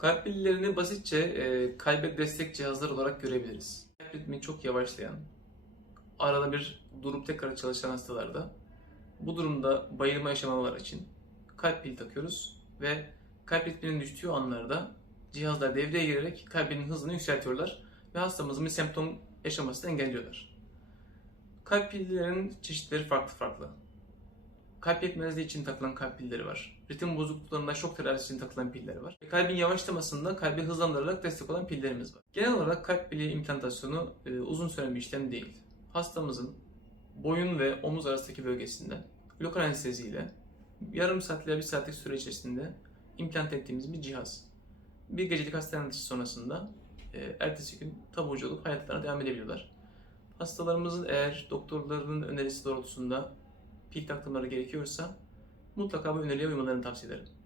Kalp pillerini basitçe e, kalbe destek cihazlar olarak görebiliriz. Kalp ritmi çok yavaşlayan, arada bir durup tekrar çalışan hastalarda bu durumda bayılma yaşamalar için kalp pili takıyoruz ve kalp ritminin düştüğü anlarda cihazlar devreye girerek kalbinin hızını yükseltiyorlar ve hastamızın bir semptom yaşamasını engelliyorlar. Kalp pillerinin çeşitleri farklı farklı. Kalp yetmezliği için takılan kalp pilleri var. Ritim bozukluklarında şok tedavisi için takılan piller var. Kalbin yavaşlamasında kalbi hızlandırarak destek olan pillerimiz var. Genel olarak kalp pili implantasyonu e, uzun süren bir işlem değil. Hastamızın boyun ve omuz arasındaki bölgesinde lokal anestezi ile yarım saat ile bir saatlik süre içerisinde implant ettiğimiz bir cihaz. Bir gecelik hastane yatışı sonrasında e, ertesi gün taburcu olup hayatlarına devam edebiliyorlar. Hastalarımızın eğer doktorların önerisi doğrultusunda pil taktırmaları gerekiyorsa mutlaka bu öneriye uymalarını tavsiye ederim.